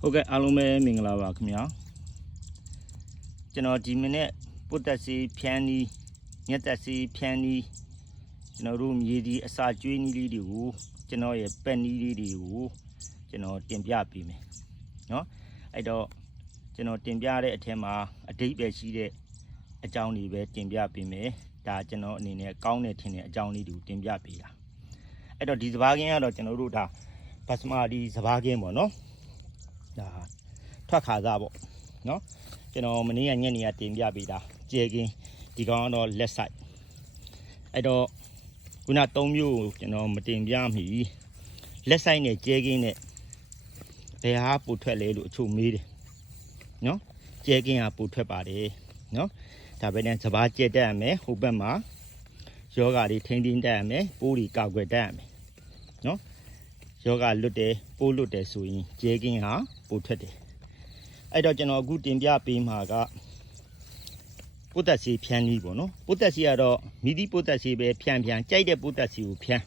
ဟုတ်ကဲ့အားလုံးပဲမင်္ဂလာပါခင်ဗျာကျွန်တော်ဒီမနေ့ပုတ်တက်စီဖြန်းနီးညက်တက်စီဖြန်းနီးကျွန်တော်တို့မြေဒီအစာကျွေးနီးလေးတွေကိုကျွန်တော်ရဲ့ပက်နီးလေးတွေကိုကျွန်တော်တင်ပြပေးမယ်เนาะအဲ့တော့ကျွန်တော်တင်ပြတဲ့အထက်မှာအတိတ်ပဲရှိတဲ့အကြောင်းတွေပဲတင်ပြပေးမယ်ဒါကျွန်တော်အနေနဲ့ကောင်းတဲ့ထင်တဲ့အကြောင်းလေးတွေကိုတင်ပြပေးတာအဲ့တော့ဒီစဘာကင်းကတော့ကျွန်တော်တို့ဒါဘတ်စမာဒီစဘာကင်းပေါ့နော် ဒါထွက်ခါစားပေါ့နော်ကျွန်တော်မနေ့ကညနေကတင်ပြပေးတာကျဲကင်းဒီကောင်ကတော့လက်ဆိုင်အဲ့တော့ခုန၃မျိုးကိုကျွန်တော်မတင်ပြမီလက်ဆိုင်နဲ့ကျဲကင်းနဲ့ဘယ်ဟာပိုထွက်လဲလို့အချို့မေးတယ်နော်ကျဲကင်းဟာပိုထွက်ပါတယ်နော်ဒါပဲနဲ့စဘာကျဲတက်ရမယ်ဟိုဘက်မှာယောဂါတွေထိန်းသိမ်းတက်ရမယ်ပိုးတွေကောက်ွယ်တက်ရမယ်နော်ယောဂလွတ်တယ်ပိုးလွတ်တယ်ဆိုရင်ကျဲကင်းဟာ ပိုထွက်တယ်အဲ့တော့ကျွန်တော်အခုတင်ပြပေးမှာကပိုတက်စီဖြန်းနီးပေါ့နော်ပိုတက်စီကတော့မိသည့်ပိုတက်စီပဲဖြန်းဖြန်းကြိုက်တဲ့ပိုတက်စီကိုဖြန်း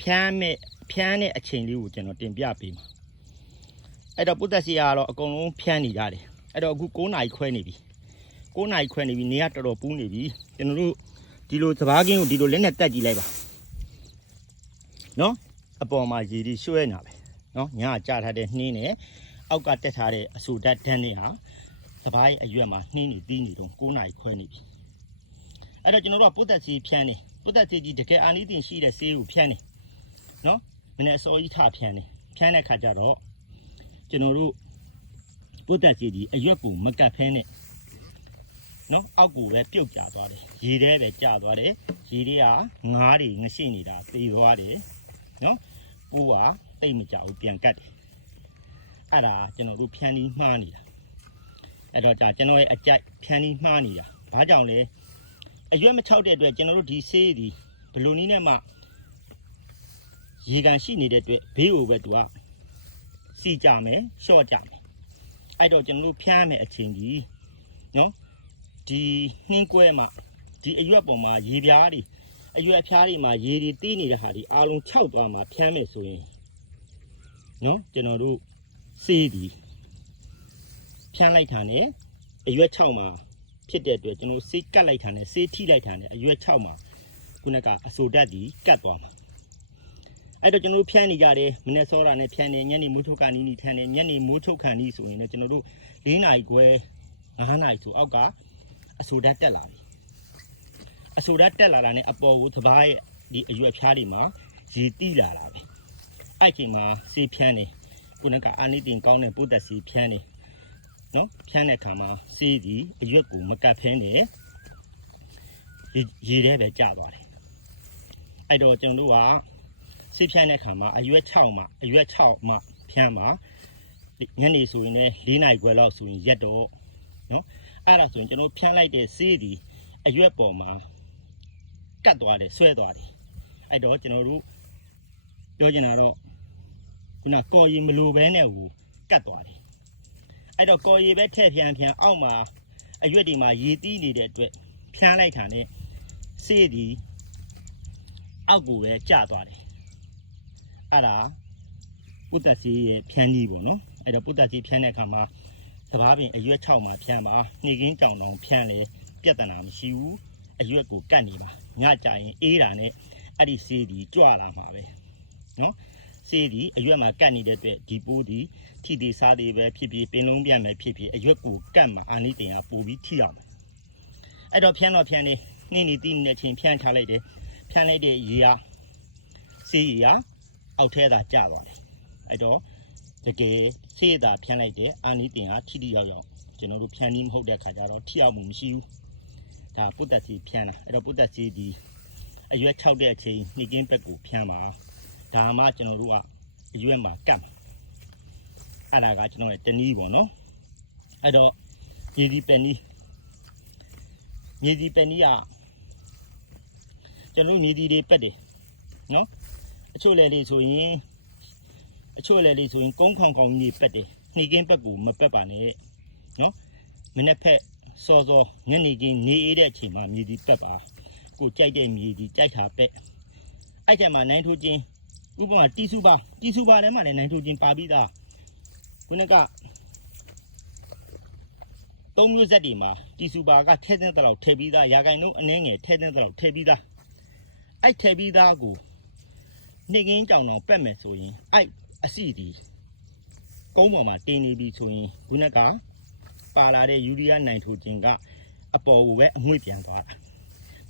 ဖြန်းမဲ့ဖြန်းတဲ့အချိန်လေးကိုကျွန်တော်တင်ပြပေးမှာအဲ့တော့ပိုတက်စီကတော့အကုန်လုံးဖြန်းနေကြတယ်အဲ့တော့အခု9နာရီခွဲနေပြီ9နာရီခွဲနေပြီနေရတော်တော်ပူးနေပြီကျွန်တော်တို့ဒီလိုစဘာကင်းကိုဒီလိုလက်နဲ့တက်ကြည့်လိုက်ပါနော်အပေါ်မှာရေဒီရွှဲနေတာပဲနော်ညာကကြထားတဲ့နှင်းနဲ့ အောက်ကတက်ထားတဲ့အဆူဓာတ်ဓာတ်နဲ့ဟာသပိုင်းအရွက်မှာနှင်းနေတီးနေတော့9နာရီခွဲနေပြီအဲ့တော့ကျွန်တော်တို့ကပုတ်သက်စီဖြန်းနေပုတ်သက်စီကြီးတကယ်အာနိသင်ရှိတဲ့ဆေးကိုဖြန်းနေနော်မနေ့အစောကြီးထဖြန်းနေဖြန်းတဲ့ခါကျတော့ကျွန်တော်တို့ပုတ်သက်စီကြီးအရွက်ကိုမကတ်ဖဲနဲ့နော်အောက်ကိုပဲပြုတ်ကျသွားတယ်ရေထဲပဲကျသွားတယ်ရေတွေကငါးတွေငရှိနေတာသေသွားတယ်နော်ပိုးကတိတ်မကြဘူးပြန်ကတ်တယ် အဲ့ဒါကျွန်တော်တို့ဖြန်းပြီးမှားနေတာအဲ့တော့ဒါကျွန်တော်ရဲ့အကြိုက်ဖြန်းပြီးမှားနေတာဘာကြောင့်လဲအရွက်မချောက်တဲ့အတွက်ကျွန်တော်တို့ဒီဆေးဒီဘယ်လိုနည်းနဲ့မှရေကန်ရှိနေတဲ့အတွက်ဘေးကိုပဲသူကစီကြမယ်ရှော့ကြမယ်အဲ့တော့ကျွန်တော်တို့ဖြန်းမယ်အချိန်ကြီးနော်ဒီနှင်းကွဲမှာဒီအရွက်ပေါ်မှာရေပြားတွေအရွယ်အဖျားတွေမှာရေတွေတီးနေတဲ့ဟာတွေအားလုံးခြောက်သွားမှာဖြန်းမယ်ဆိုရင်နော်ကျွန်တော်တို့ စေးဒီဖြန်းလိုက်တာနဲ့အရွက်6မှာဖြစ်တဲ့အတွက်ကျွန်တော်စေးကတ်လိုက်တာနဲ့စေးထိလိုက်တာနဲ့အရွက်6မှာခုနကအဆိုဓာတ်ဒီကတ်သွားမှာအဲ့တော့ကျွန်တော်တို့ဖြန်းနေကြတယ်မနေ့စောတာနဲ့ဖြန်းနေညနေမိုးထုတ်ကန်နီးနီးဖြန်းနေညနေမိုးထုတ်ကန်နီးဆိုရင်လည်းကျွန်တော်တို့၄နာရီခွဲ9နာရီဆိုအောက်ကအဆိုဓာတ်တက်လာပြီအဆိုဓာတ်တက်လာတာနဲ့အပေါ်ကိုသဘာရဲ့ဒီအရွက်ဖြားတွေမှာရေတိလာတာပဲအဲ့ချိန်မှာစေးဖြန်းနေ ခုနကအာနိတင်ကောင်းတဲ့ပိုးသက်စီဖြန်းနေနော်ဖြန်းတဲ့ခါမှာစေးဒီအရွက်ကိုမကတ်ဖဲနဲ့ရေရေထဲပဲကျသွားတယ်အဲ့တော့ကျွန်တော်တို့ကစေးဖြန်းတဲ့ခါမှာအရွက်6မှာအရွက်6မှာဖြန်းမှာညနေဆိုရင်လည်း၄နိုင်ခွဲလောက်ဆိုရင်ရက်တော့နော်အဲ့ဒါဆိုရင်ကျွန်တော်ဖြန်းလိုက်တဲ့စေးဒီအရွက်ပေါ်မှာကတ်သွားတယ်ဆွဲသွားတယ်အဲ့တော့ကျွန်တော်တို့ပြောချင်တာတော့ ခုနကော်ရီမလိုပဲနဲ့ဟိုကတ်သွားတယ်အဲ့တော့ကော်ရီပဲထည့်ဖြန်းဖြန်းအောက်မှာအရွက်တွေမှာရေတီးနေတဲ့အတွက်ဖြန်းလိုက်တာနဲ့စေးဒီအောက်ကိုပဲကျသွားတယ်အဲ့ဒါပုတ္တစီရဲ့ဖြန်းကြီးပေါ့နော်အဲ့တော့ပုတ္တစီဖြန်းတဲ့အခါမှာသဘာပင်အရွက်6မှာဖြန်းပါနှိကင်းကြောင်တောင်ဖြန်းလေပြဿနာမရှိဘူးအရွက်ကိုကတ်နေပါညကြရင်အေးတာနဲ့အဲ့ဒီဆေးဒီကြွလာမှာပဲနော် ဆေးဒီအရွက်မှာကတ်နေတဲ့အတွက်ဒီပိုးဒီထိသေးစားသေးပဲဖြစ်ဖြစ်ပင်လုံးပြန့်မယ်ဖြစ်ဖြစ်အရွက်ကိုကတ်မှာအာနိတင်ကပိုပြီးထိရမှာအဲ့တော့ဖြန်းတော့ဖြန်းနေနှင်းနေတိနေတဲ့ချင်းဖြန်းထားလိုက်တယ်ဖြန်းလိုက်တဲ့ရေကဆေးရေကအောက်ထဲသာကျသွားတယ်အဲ့တော့တကယ်ဆေးသာဖြန်းလိုက်တဲ့အာနိတင်ကထိထိရောက်ရောက်ကျွန်တော်တို့ဖြန်းပြီးမဟုတ်တဲ့ခါကျတော့ထိရောက်မှုမရှိဘူးဒါပုတ်တက်စီဖြန်းတာအဲ့တော့ပုတ်တက်စီဒီအရွက်6တဲ့အချိန်နှိကင်းဘက်ကိုဖြန်းပါ ဒါမှကျွန်တော်တို့ကအရွက်မှာကတ်မှာအဲ့ဒါကကျွန်တော်ရဲ့တနည်းပေါ့နော်အဲ့တော့မြေဒီပန်နီမြေဒီပန်နီကကျွန်တော်တို့မြေဒီတွေပက်တယ်နော်အချို့လေလေးဆိုရင်အချို့လေလေးဆိုရင်ကုန်းခေါင်ခေါင်ကြီးပက်တယ်နှိကင်းဘက်ကိုမပက်ပါနဲ့နော်မနေ့ဖက်စောစောညနေခင်းနေအေးတဲ့အချိန်မှာမြေဒီပက်ပါကိုကြိုက်တဲ့မြေဒီကြိုက်တာပက်အဲ့ကျမှနိုင်ထိုးချင်း ဥပမာတီစုပါတီစုပါထဲမှာလည်းနိုင်ထိုးချင်းပါပြီးသားခုခုနကသုံးမျိုးဆက်တွေမှာတီစုပါကထဲတဲ့တဲ့လောက်ထည့်ပြီးသားရာဂိုင်နှုန်းအနည်းငယ်ထဲတဲ့တဲ့လောက်ထည့်ပြီးသားအဲ့ထည့်ပြီးသားကိုနှိကင်းကြောင်တော့ပက်မယ်ဆိုရင်အဲ့အစီဒီကုန်းပေါ်မှာတင်းနေပြီဆိုရင်ခုနကပါလာတဲ့ယူရီးယားနိုင်ထိုဂျင်ကအပေါ်ကိုပဲအငွေ့ပြန်သွားတာ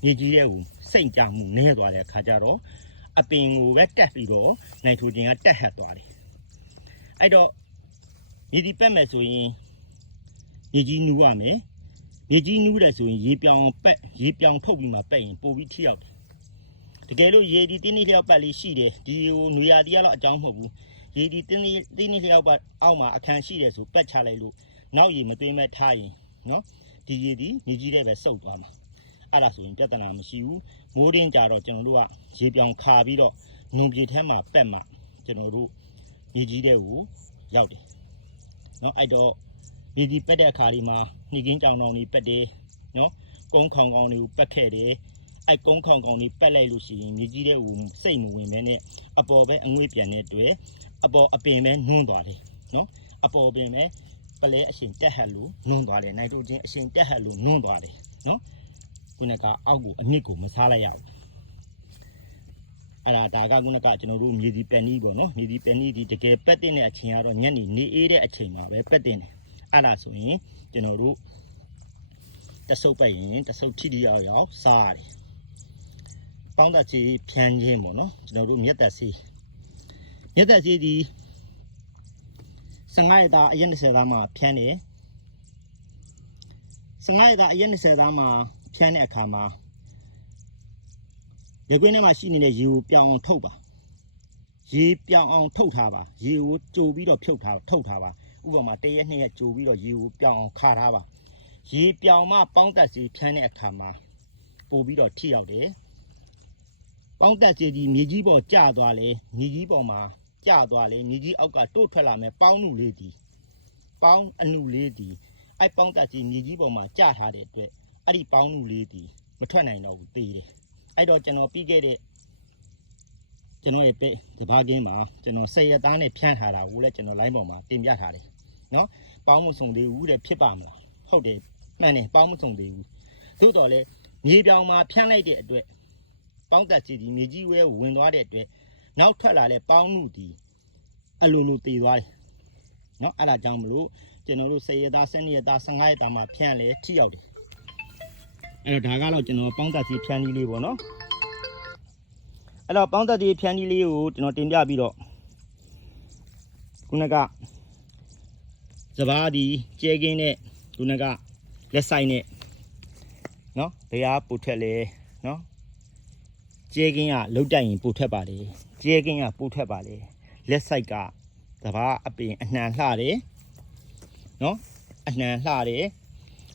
မြေကြီးရဲ့ကိုစိတ်ကြမှုနည်းသွားတဲ့အခါကျတော့ အပင်ကိုပဲတက်ပြီးတော့နိုင်ထိုဂျင်ကတက်ဟက်သွားတယ်အဲ့တော့မြေဒီပက်မယ်ဆိုရင်မြေကြီးနူးရမယ်မြေကြီးနူးတယ်ဆိုရင်ရေပြောင်ပက်ရေပြောင်ထုတ်ပြီးမှပက်ရင်ပိုပြီးထိရောက်တယ်တကယ်လို့ရေဒီတင်းနေလျောက်ပတ်လေးရှိတယ်ဒီဟိုနွေရာသီကတော့အကြောင်းမဟုတ်ဘူးရေဒီတင်းနေတင်းနေလျောက်ပတ်အောက်မှာအခန်းရှိတယ်ဆိုပက်ချလိုက်လို့နောက်ရေမသွင်းမဲ့ထားရင်နော်ဒီရေဒီမြေကြီးတဲ့ပဲစုပ်သွားမှာ အဲ့ဒါဆိုရင်ပြဿနာမရှိဘူးမိုးရင်းကြတော့ကျွန်တော်တို့ကရေပြောင်ခါပြီးတော့နုံပြေထဲမှာပက်မှကျွန်တော်တို့မြေကြီးတဲ့ကိုရောက်တယ်နော်အဲ့တော့မြေဒီပက်တဲ့အခါဒီမှာနှီးကင်းကြောင်တောင်တွေပက်တယ်နော်ကုန်းခေါင်ခေါင်တွေကိုပက်ခဲ့တယ်အဲ့ကုန်းခေါင်ခေါင်တွေပက်လိုက်လို့ရှိရင်မြေကြီးတဲ့ဟိုစိတ်မဝင်မဲနဲ့အပေါ်ပဲအငွေ့ပြန်တဲ့တွေ့အပေါ်အပင်ပဲနွန်းသွားတယ်နော်အပေါ်ပင်ပဲပလဲအရှင်တက်ဟက်လို့နွန်းသွားတယ်နိုက်ထရိုဂျင်အရှင်တက်ဟက်လို့နွန်းသွားတယ်နော် ခုနကအောက်ကိုအနစ်ကိုမစားလိုက်ရဘူးအဲ့ဒါဒါကခုနကကျွန်တော်တို့မြေဒီပန်နီးပေါ့နော်မြေဒီပန်နီးဒီတကယ်ပက်တဲ့အချိန်ကတော့ညနေနေအေးတဲ့အချိန်မှာပဲပက်တင်တယ်အဲ့ဒါဆိုရင်ကျွန်တော်တို့တဆုပ်ပတ်ရင်တဆုပ်ထိတိရောက်ရောက်စားရတယ်။ပေါင်းသက်ချေဖြန်းခြင်းပေါ့နော်ကျွန်တော်တို့မြက်သက်စီမြက်သက်စီဒီ15ရက်သားအရင်20သားမှာဖြန်းတယ်15ရက်သားအရင်20သားမှာ ဖြန်းတဲ့အခါမှာရေကွင်းထဲမှာရှိနေတဲ့ရေကိုပြောင်းအောင်ထုတ်ပါရေပြောင်းအောင်ထုတ်ထားပါရေကိုကြိုပြီးတော့ဖြုတ်ထားထုတ်ထားပါဥပမာတရက်နှစ်ရက်ကြိုပြီးတော့ရေကိုပြောင်းအောင်ခါထားပါရေပြောင်းမှပေါင်းတက်စီဖြန်းတဲ့အခါမှာပို့ပြီးတော့ထိရောက်တယ်ပေါင်းတက်စီဒီမြေကြီးပေါ်ကျသွားလေမြေကြီးပေါ်မှာကျသွားလေမြေကြီးအောက်ကတိုးထွက်လာမယ်ပေါင်းနုလေးဒီပေါင်းအနုလေးဒီအဲ့ပေါင်းတက်စီမြေကြီးပေါ်မှာကျထားတဲ့အတွက် အဲ့ဒီပေါင်းနုလေးဒီမထွက်နိုင်တော့ဘူးသေးတယ်အဲ့တော့ကျွန်တော်ပြီးခဲ့တဲ့ကျွန်တော်ရဲ့ပဲတဘာကင်းမှာကျွန်တော်ဆက်ရသားနဲ့ဖြန်းထားတာကိုလည်းကျွန်တော် line ပေါ်မှာတင်ပြထားတယ်ပေါင်းမစုံသေးဘူးတဲ့ဖြစ်ပါမလားဟုတ်တယ်မှန်တယ်ပေါင်းမစုံသေးဘူးသို့တော်လည်းမြေပြောင်မှာဖြန့်လိုက်တဲ့အတွက်ပေါင်းတက်စီဒီမြေကြီးဝဲကိုဝင်သွားတဲ့အတွက်နောက်ထွက်လာတဲ့ပေါင်းမှုဒီအလိုလိုတည်သွားတယ်နော်အဲ့ဒါကြောင့်မလို့ကျွန်တော်တို့10ရက်သား12ရက်သား15ရက်သားမှာဖြန့်လဲထိရောက်တယ် အဲ့တော့ဒါကတော့ကျွန်တော်ပေါင်းတက်စီဖြန့်ကြီးလေးပေါ့နော်အဲ့တော့ပေါင်းတက်စီဖြန့်ကြီးလေးကိုကျွန်တော်တင်ပြပြီးတော့ခုနကစပားဒီကျဲကင်းနဲ့ခုနကလက်ဆိုင်နဲ့နော်ဘယ်ဟာပို့ထွက်လဲနော်ကျဲကင်းကလှုပ်တိုက်ရင်ပို့ထွက်ပါလေကျဲကင်းကပို့ထွက်ပါလေလက်ဆိုင်ကစပားအပင်အနှံလှတယ်နော်အနှံလှတယ်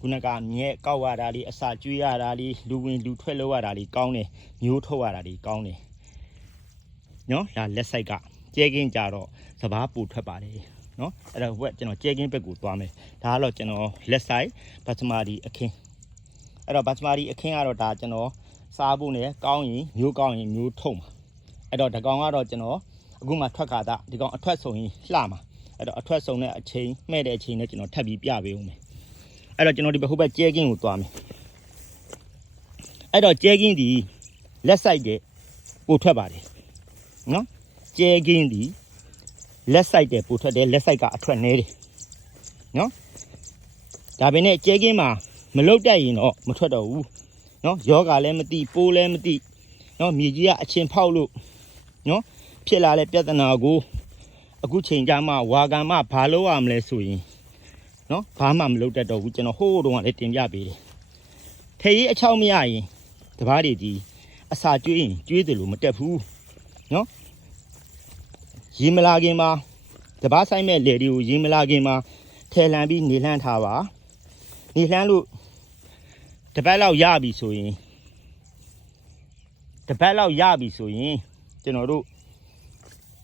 ခုနကမြဲကောက်ရတာလေးအစာကျွေးရတာလေးလူဝင်လူထွက်လို့ရတာလေးကောင်းတယ်မျိုးထုတ်ရတာလေးကောင်းတယ်နော်ဒါလက်ဆိုင်ကကျဲကင်းကြတော့စပားပို့ထွက်ပါလေနော်အဲ့ဒါဘက်ကျွန်တော်ကျဲကင်းဘက်ကိုသွားမယ်ဒါကတော့ကျွန်တော်လက်ဆိုင်ဘတ်စမာဒီအခင်းအဲ့တော့ဘတ်စမာဒီအခင်းကတော့ဒါကျွန်တော်စားဖို့နဲ့ကောင်းရင်မျိုးကောင်းရင်မျိုးထုံမှာအဲ့တော့ဒီကောင်ကတော့ကျွန်တော်အခုမှထွက်ခါတာဒီကောင်အထွက်ဆုံရင်လှမှာအဲ့တော့အထွက်ဆုံတဲ့အချိန်မှဲ့တဲ့အချိန်နဲ့ကျွန်တော်ထပ်ပြီးပြပေးဦးမယ် အဲ့တော့ကျွန်တော်ဒီဘက်ဟိုဘက်ကျဲကင်းကိုသွားမယ်အဲ့တော့ကျဲကင်းဒီလက်ဆိုင်တဲ့ပို့ထွက်ပါတယ်နော်ကျဲကင်းဒီလက်ဆိုင်တဲ့ပို့ထွက်တယ်လက်ဆိုင်ကအထွက်နေတယ်နော်ဒါပေမဲ့ကျဲကင်းမှာမလုတ်တက်ရင်တော့မထွက်တော့ဘူးနော်ယောဂလည်းမသိပိုးလည်းမသိနော်မြေကြီးကအချင်းဖောက်လို့နော်ဖြစ်လာတဲ့ပြဿနာကိုအခုချိန်ကြမှာဝါကံမဘာလို့ရမလဲဆိုရင် နော်ဘာမှမလုတ်တတ်တော့ဘူးကျွန်တော်ဟိုးတုန်းကလည်းတင်ပြပေးတယ်ထေးကြီးအချောက်မရရင်တပားတွေဒီအစာကျွေးရင်ကျွေးတယ်လို့မတက်ဘူးနော်ရေမလာခင်မှာတပားဆိုင်မဲ့လေတွေကိုရေမလာခင်မှာထဲလန်ပြီးနေလှမ်းထားပါနေလှမ်းလို့တစ်ပတ်လောက်ရပြီဆိုရင်တစ်ပတ်လောက်ရပြီဆိုရင်ကျွန်တော်တို့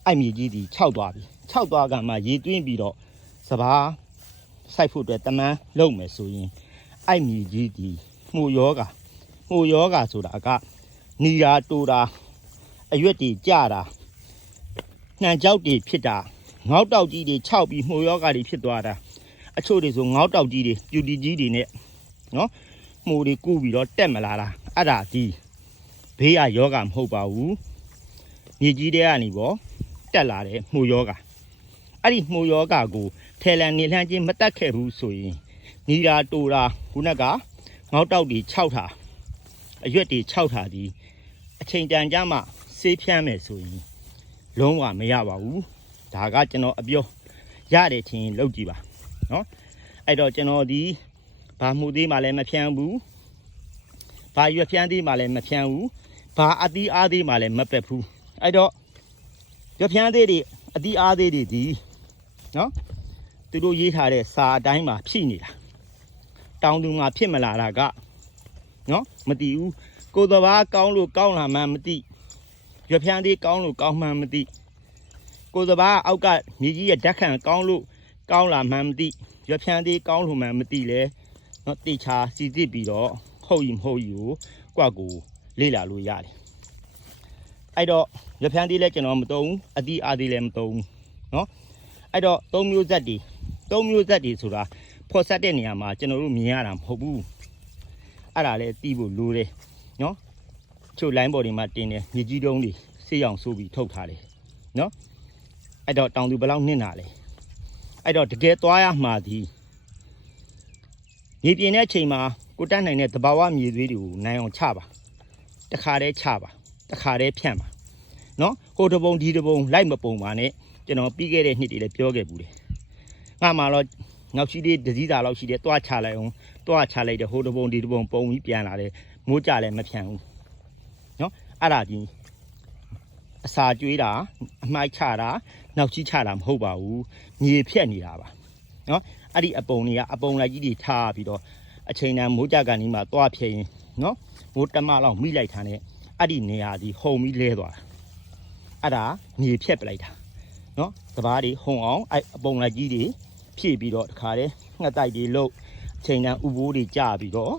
အဲ့မြေကြီးဒီခြောက်သွားပြီခြောက်သွားကမှရေတွင်းပြီးတော့စပား စိုက်ဖို့အတွက်တမန်းလုပ်မယ်ဆိုရင်အဲ့မြေကြီးဒီမှုယောဂမှုယောဂဆိုတာကနီရာတူတာအရွက်တွေကြတာနှံကြောက်တွေဖြစ်တာငေါက်တောက်ကြီးတွေခြောက်ပြီးမှုယောဂါတွေဖြစ်သွားတာအချို့တွေဆိုငေါက်တောက်ကြီးတွေပြူတီကြီးတွေနဲ့နော်မှုတွေကူးပြီးတော့တက်မလာတာအဲ့ဒါဒီဘေးကယောဂမဟုတ်ပါဘူးမြေကြီးတွေကနေပေါ့တက်လာတဲ့မှုယောဂါအဲ့ဒီမှုယောဂါကို ထဲလန်နေလှမ်းချင်းမတက်ခဲ့ဘူးဆိုရင်နီရာတူတာခုနကငေါက်တောက်တွေခြောက်တာအရွက်တွေခြောက်တာဒီအချိန်တန်ကြမှဆေးဖြန်းမယ်ဆိုရင်လုံးဝမရပါဘူးဒါကကျွန်တော်အပြောရတယ်ထင်ရင်လောက်ကြည့်ပါနော်အဲ့တော့ကျွန်တော်ဒီဘာမှုသေးမှလည်းမဖြန်းဘူးဘာရွက်ဖြန်းသေးမှလည်းမဖြန်းဘူးဘာအသီးအားသေးမှလည်းမပက်ဘူးအဲ့တော့ရွက်ဖြန်းသေးတွေအသီးအားသေးတွေဒီနော် သူတို့ရေးထားတဲ့စာအတိုင်းမှာဖြစ်နေတာတောင်သူမှာဖြစ်မလာတာကနော်မတည်ဘူးကိုယ်တဘာကောင်းလို့ကောင်းလာမှမသိရွဖြန်းသေးကောင်းလို့ကောင်းမှမသိကိုယ်တဘာအောက်ကမြေကြီးရဲ့ဓာတ်ခံကောင်းလို့ကောင်းလာမှမသိရွဖြန်းသေးကောင်းလို့မှမသိလဲနော်တေချာစီစစ်ပြီးတော့ဟုတ်ကြီးမဟုတ်ကြီးကိုကွက်ကိုလေ့လာလို့ရတယ်အဲ့တော့ရွဖြန်းသေးလည်းကျွန်တော်မသုံးဘူးအတိအာသေးလည်းမသုံးဘူးနော်အဲ့တော့သုံးမျိုးဆက်တည် သုံးမျိုးဆက်တွေဆိုတာဖော်ဆက်တဲ့နေရာမှာကျွန်တော်တို့မြင်ရတာမဟုတ်ဘူးအဲ့ဒါလည်းသိဖို့လိုတယ်နော်ချို့ line ပေါ်တွေမှာတင်တယ်မြေကြီးတုံးတွေဆေးရောင်ဆိုးပြီးထုတ်ထားတယ်နော်အဲ့တော့တောင်သူဘယ်လောက်နစ်နာလဲအဲ့တော့တကယ်သွားရမှာဒီမြေပြင်တဲ့အချိန်မှာကိုတက်နိုင်တဲ့သဘာဝမြေသွေးတွေကိုနိုင်အောင်ချပါတခါတည်းချပါတခါတည်းဖြန့်ပါနော်ဟိုတပုံဒီတပုံလိုက်မပုံပါနဲ့ကျွန်တော်ပြီးခဲ့တဲ့နှစ်တွေလည်းပြောခဲ့ဘူးတယ် ငါမှတော့နောက်ရှိသေးဒစည်းစာလောက်ရှိတယ်တွားချလိုက်အောင်တွားချလိုက်တဲ့ဟိုတပုံဒီတပုံပုံပြီးပြန်လာတယ်မိုးကြလည်းမဖြန့်ဘူးနော်အဲ့ဒါဒီအစာကျွေးတာအမိုက်ချတာနောက်ချီချတာမဟုတ်ပါဘူးမြေဖြက်နေတာပါနော်အဲ့ဒီအပုံတွေကအပုံလိုက်ကြီးတွေထားပြီးတော့အချိန်တန်မိုးကြကန်ဒီမှာသွားဖြည့်ရင်နော်မိုးတမလောက်မိလိုက်တာနဲ့အဲ့ဒီနေရာဒီဟုံပြီးလဲသွားတာအဲ့ဒါမြေဖြက်ပလိုက်တာနော်တဘာတွေဟုံအောင်အဲ့အပုံလိုက်ကြီးတွေ ဖြည့်ပြီးတော့တခါတည်းငှက်တိုက်တွေလုတ်အချိန်တန်ဥပိုးတွေကြာပြီးတော့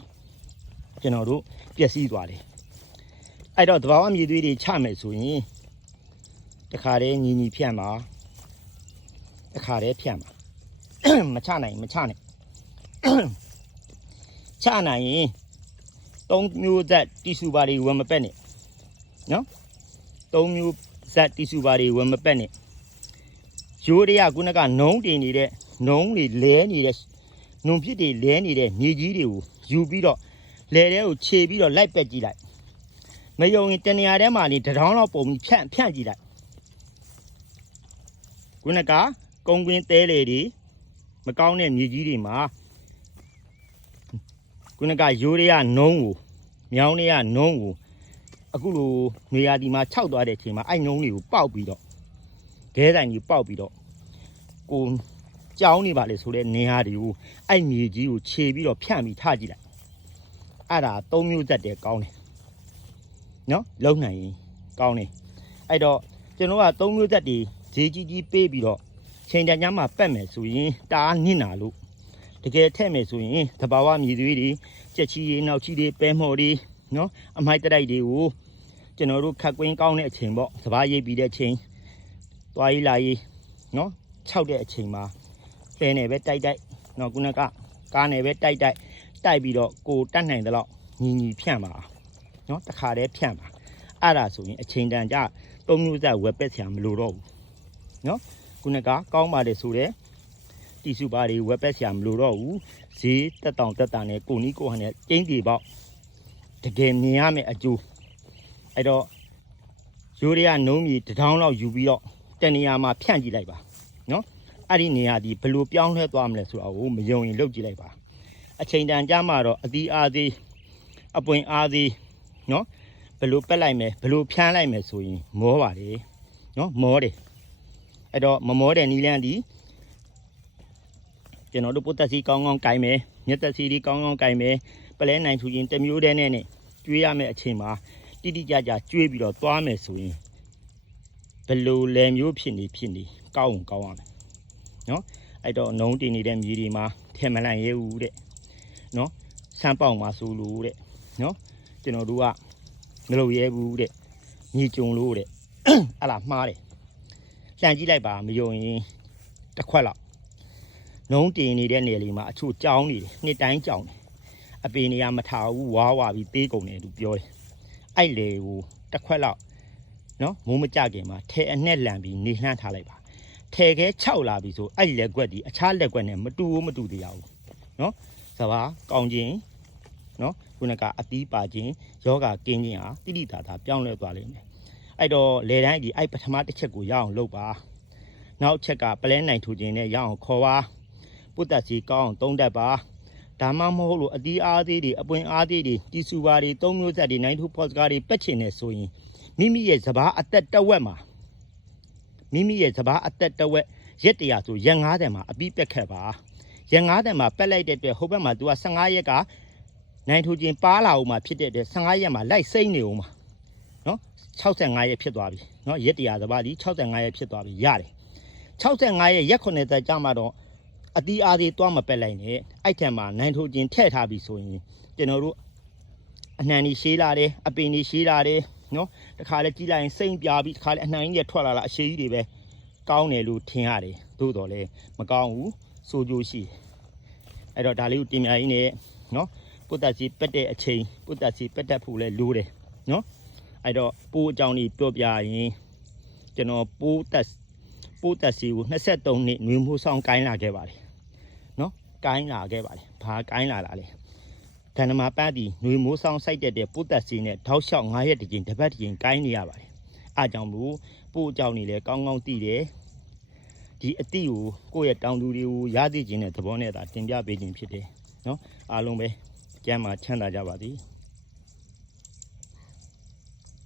ကျွန်တော်တို့ပျက်စီးသွားတယ်အဲ့တော့တဘာဝမြေသွေးတွေချမယ်ဆိုရင်တခါတည်းညီညီဖြန့်ပါတခါတည်းဖြန့်ပါမချနိုင်မချနိုင်ချနိုင်ရင်သုံးမျိုးသက်တီစုပါတွေဝယ်မပက်နဲ့နော်သုံးမျိုးသက်တီစုပါတွေဝယ်မပက်နဲ့ရိုးတွေကခုနကနုံးတင်နေတဲ့ နုံးတွေလဲနေတဲ့နုံဖြစ်တွေလဲနေတဲ့မြေကြီးတွေကိုယူပြီးတော့လဲတဲ့ကိုခြေပြီးတော့လိုက်ပက်ကြည့်လိုက်မယုံရင်တနေရာထဲမှာနေတစ်ထောင်လောက်ပုံပြီးဖြန့်ဖြန့်ကြည့်လိုက်ခုနကကုန်းကွင်းသဲလေတွေမကောင်းတဲ့မြေကြီးတွေမှာခုနကရိုးတွေကနုံးကိုမြောင်းတွေကနုံးကိုအခုလိုနေရာဒီမှာခြောက်သွားတဲ့အချိန်မှာအဲ့နုံးတွေကိုပေါက်ပြီးတော့ခဲတိုင်ကြီးပေါက်ပြီးတော့ကို ကြောင်းနေပါလေဆိုတဲ့နေရာတွေကိုအဲ့မြေကြီးကိုခြေပြီးတော့ဖြန့်ပြီးထားကြည့်လိုက်အဲ့ဒါသုံးမျိုးသက်တယ်ကောင်းတယ်နော်လုံနိုင်ရင်ကောင်းတယ်အဲ့တော့ကျွန်တော်ကသုံးမျိုးသက်တွေဈေးကြီးကြီးပေးပြီးတော့ချိန်တန်ကြမှာပက်မယ်ဆိုရင်တအားနစ်နာလို့တကယ်ထည့်မယ်ဆိုရင်သဘာဝမြေသွေးတွေကြက်ချီတွေနောက်ချီတွေပဲမော်တွေနော်အမိုက်တတိုက်တွေကိုကျွန်တော်တို့ခတ်ကွင်းကောင်းတဲ့အချိန်ပေါ့စဘာရိပ်ပြီးတဲ့အချိန်သွားရေးလာရေးနော်ခြောက်တဲ့အချိန်မှာ လဲနေပဲတိုက်တိုက်နော်ခုနကကားနေပဲတိုက်တိုက်တိုက်ပြီးတော့ကိုတတ်နိုင်တဲ့လောက်ညီညီဖြန့်ပါနော်တခါတည်းဖြန့်ပါအဲ့ဒါဆိုရင်အချိန်တန်ကြသုံးမျိုးဆက်ဝယ်ပက်ဆရာမလိုတော့ဘူးခုနကကောင်းပါတယ်ဆိုတော့တီစုပါတွေဝက်ပက်ဆရာမလိုတော့ဘူးဈေးတက်တောင်တက်တာနဲ့ကိုနီးကိုဟန်နဲ့ကျင်းတီပေါက်တကယ်မြင်ရမယ်အကျိုးအဲ့တော့ရိုးတွေကနုံးမြေတစ်ထောင်လောက်ယူပြီးတော့တနေရာမှာဖြန့်ကြည့်လိုက်ပါနော် အဲ့ဒီနေရာဒီဘယ်လိုပြောင်းလဲသွားမလဲဆိုတာကိုမယုံရင်လုပ်ကြည့်လိုက်ပါအချိန်တန်ကြာမှတော့အသီးအားသေးအပွင့်အားသေးနော်ဘယ်လိုပက်လိုက်မယ်ဘယ်လိုဖြန်းလိုက်မယ်ဆိုရင်မောပါတယ်နော်မောတယ်အဲ့တော့မမောတဲ့နီလန်းဒီကျွန်တော်တို့ပုတ်သက်စီကောင်းကောင်းကင်မယ်မြက်သက်စီဒီကောင်းကောင်းကင်မယ်ပလဲနိုင်ထူချင်းတစ်မျိုးတည်းနဲ့နဲ့ကျွေးရမယ့်အချိန်မှာတိတိကျကျကျွေးပြီးတော့သွားမယ်ဆိုရင်ဘယ်လိုလဲမျိုးဖြစ်နေဖြစ်နေကောင်းအောင်ကောင်းရမယ် နော်အဲ့တော့နှုံးတင်နေတဲ့မြေဒီမှာထဲမလန့်ရဲဘူးတဲ့နော်ဆန်းပေါက်မှာဆိုလို့တဲ့နော်ကျွန်တော်တို့ကမလုပ်ရဲဘူးတဲ့ညီကြုံလို့တဲ့အဲ့လားမှားတယ်လှန်ကြည့်လိုက်ပါမယုံရင်တစ်ခွက်လောက်နှုံးတင်နေတဲ့နယ်လေးမှာအချို့ကြောင်းနေတယ်နှစ်တိုင်းကြောင်းတယ်အပင်နေရာမထားဘူးဝါဝါပြီးသေးကုန်တယ်သူပြောတယ်အဲ့လေကိုတစ်ခွက်လောက်နော်မိုးမကြခင်မှာထဲအနဲ့လန်ပြီးနေလှမ်းထားလိုက်ပါ ထဲခဲ6လာပြီဆိုအဲ့လက်ကွက်ဒီအခြားလက်ကွက်နဲ့မတူဘူးမတူတရားဘူးနော်စဘာကောင်းခြင်းနော်ခုနကအသီးပါခြင်းယောဂကင်းခြင်းဟာတိတိတာတာပြောင်းလဲသွားလိမ့်မယ်အဲ့တော့လေတိုင်းဒီအဲ့ပထမတစ်ချက်ကိုရအောင်လုပ်ပါနောက်ချက်ကပလဲနိုင်ထူခြင်းနဲ့ရအောင်ခေါ်ပါပုတ္တစီကောင်းအောင်သုံးတတ်ပါဒါမှမဟုတ်လို့အတီးအားသေးတွေအပွင့်အားသေးတွေတီစုပါတွေသုံးမျိုးဆက်တွေနိုင်ထူဖော့စကားတွေပက်ချင်နေဆိုရင်မိမိရဲ့စဘာအသက်တဝက်မှာ မိမိရဲ့စဘာအသက်တဝက်ရက်တရာဆိုရက်90မှာအပြီးပက်ခတ်ပါရက်90မှာပက်လိုက်တဲ့အတွက်ဟိုဘက်မှာ तू က15ရက်ကနိုင်ထူခြင်းပါလာအောင်မှာဖြစ်တဲ့အတွက်15ရက်မှာလိုက်စိမ့်နေအောင်မှာနော်65ရက်ဖြစ်သွားပြီနော်ရက်တရာစဘာဒီ65ရက်ဖြစ်သွားပြီရတယ်65ရဲ့ရက်9သက်ကြာမှတော့အတီးအားသေးသွားမပက်လိုက်နဲ့အဲ့ထက်မှာနိုင်ထိုးခြင်းထည့်ထားပြီဆိုရင်ကျွန်တော်တို့အနှံကြီးရှေးလာတယ်အပင်ကြီးရှေးလာတယ် နော်တခါလဲကြည့်လိုက်ရင်စိမ့်ပြပြီးတခါလဲအနှံကြီးတွေထွက်လာတာအရှိကြီးတွေပဲကောင်းတယ်လို့ထင်ရတယ်သို့တော်လဲမကောင်းဘူးစိုးကြိုးရှိတယ်အဲ့တော့ဒါလေးကိုတင်ပြရင်းနဲ့နော်ပုတ္တစီပက်တဲ့အချိန်ပုတ္တစီပက်တတ်ဖို့လဲလိုတယ်နော်အဲ့တော့ပိုးအကြောင်းကြီးပြောပြရင်ကျွန်တော်ပိုးတက်ပိုးတက်စီကို23နှစ်နှွေမိုးဆောင်ကိုင်းလာခဲ့ပါတယ်နော်ကိုင်းလာခဲ့ပါတယ်ဘာကိုင်းလာလာလဲ ဓနမပန်းတီနှွေမိုးဆောင်စိုက်တက်တဲ့ပိုးတက်စီနဲ့ထောက်လျှောက်9ရက်တစ်ကြိမ်တစ်ပတ်တစ်ကြိမ်ကိုင်းနေရပါတယ်အားကြောင့်မို့ပိုးအကြောင်းနေလဲကောင်းကောင်းသိတယ်ဒီအတိကိုကိုယ့်ရဲ့တောင်သူတွေကိုရသိခြင်းတဲ့သဘောနဲ့သာတင်ပြပေးခြင်းဖြစ်တယ်နော်အားလုံးပဲကျမ်းမှာချမ်းသာကြပါသည်